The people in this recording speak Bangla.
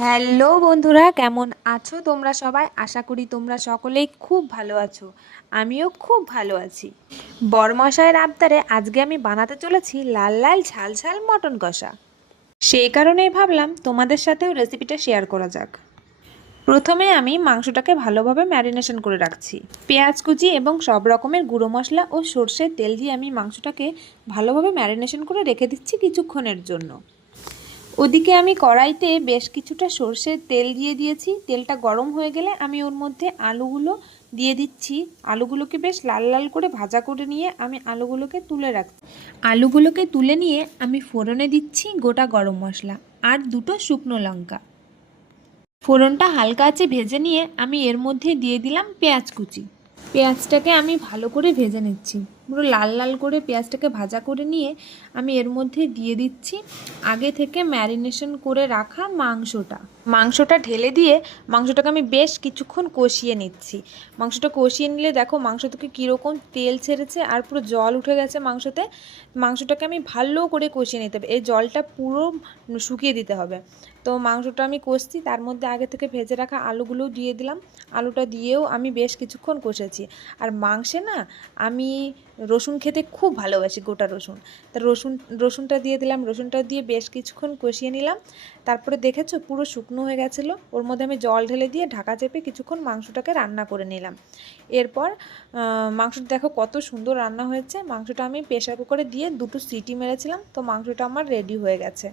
হ্যালো বন্ধুরা, কেমন আছো তোমরা সবাই? আশা করি তোমরা সকলেই খুব ভালো আছো। আমিও খুব ভালো আছি। বরমশাইয়ের আবদারে আজকে আমি বানাতে চলেছি লাল লাল ঝাল ঝাল মটন কষা। সেই কারণেই ভাবলাম তোমাদের সাথেও রেসিপিটা শেয়ার করা যাক। প্রথমে আমি মাংসটাকে ভালোভাবে ম্যারিনেশন করে রাখছি। পেঁয়াজ কুচি এবং সব রকমের গুঁড়ো মশলা ও সর্ষের তেল দিয়ে আমি মাংসটাকে ভালোভাবে ম্যারিনেশন করে রেখে দিচ্ছি কিছুক্ষণের জন্য। ওদিকে আমি কড়াইতে বেশ কিছুটা সর্ষের তেল দিয়ে দিয়েছি। তেলটা গরম হয়ে গেলে আমি ওর মধ্যে আলুগুলো দিয়ে দিচ্ছি। আলুগুলোকে বেশ লাল লাল করে ভাজা করে নিয়ে আমি আলুগুলোকে তুলে রাখছি। আলুগুলোকে তুলে নিয়ে আমি ফোড়নে দিচ্ছি গোটা গরম মশলা আর দুটো শুকনো লঙ্কা। ফোড়নটা হালকা আঁচে ভেজে নিয়ে আমি এর মধ্যে দিয়ে দিলাম পেঁয়াজ কুচি। পেঁয়াজটাকে আমি ভালো করে ভেজে নিচ্ছি। পুরো লাল লাল করে পেঁয়াজটাকে ভাজা করে নিয়ে আমি এর মধ্যে দিয়ে দিচ্ছি আগে থেকে ম্যারিনেশন করে রাখা মাংসটা ঢেলে দিয়ে মাংসটাকে আমি বেশ কিছুক্ষণ কষিয়ে নিচ্ছি। মাংসটা কষিয়ে নিলে দেখো মাংস থেকে কীরকম তেল ছেড়েছে আর পুরো জল উঠে গেছে মাংসতে। মাংসটাকে আমি ভালো করে কষিয়ে নিতে হবে, এই জলটা পুরো শুকিয়ে দিতে হবে। তো মাংসটা আমি কষছি, তার মধ্যে আগে থেকে ভেজে রাখা আলুগুলোও দিয়ে দিলাম। আলুটা দিয়েও আমি বেশ কিছুক্ষণ কষেছি। আর মাংসে না আমি রসুন খেতে খুব ভালোবাসি, গোটা রসুন। তা রসুনটা দিয়ে দিলাম। রসুনটা দিয়ে বেশ কিছুক্ষণ কষিয়ে নিলাম। তারপরে দেখেছো পুরো শুকনো হয়ে গেছিলো। ওর মধ্যে আমি জল ঢেলে দিয়ে ঢাকা চেপে কিছুক্ষণ মাংসটাকে রান্না করে নিলাম। এরপর মাংসটা দেখো কত সুন্দর রান্না হয়েছে। মাংসটা আমি প্রেসার কুকারে দিয়ে দুটো সিটি মেরেছিলাম। তো মাংসটা আমার রেডি হয়ে গেছে।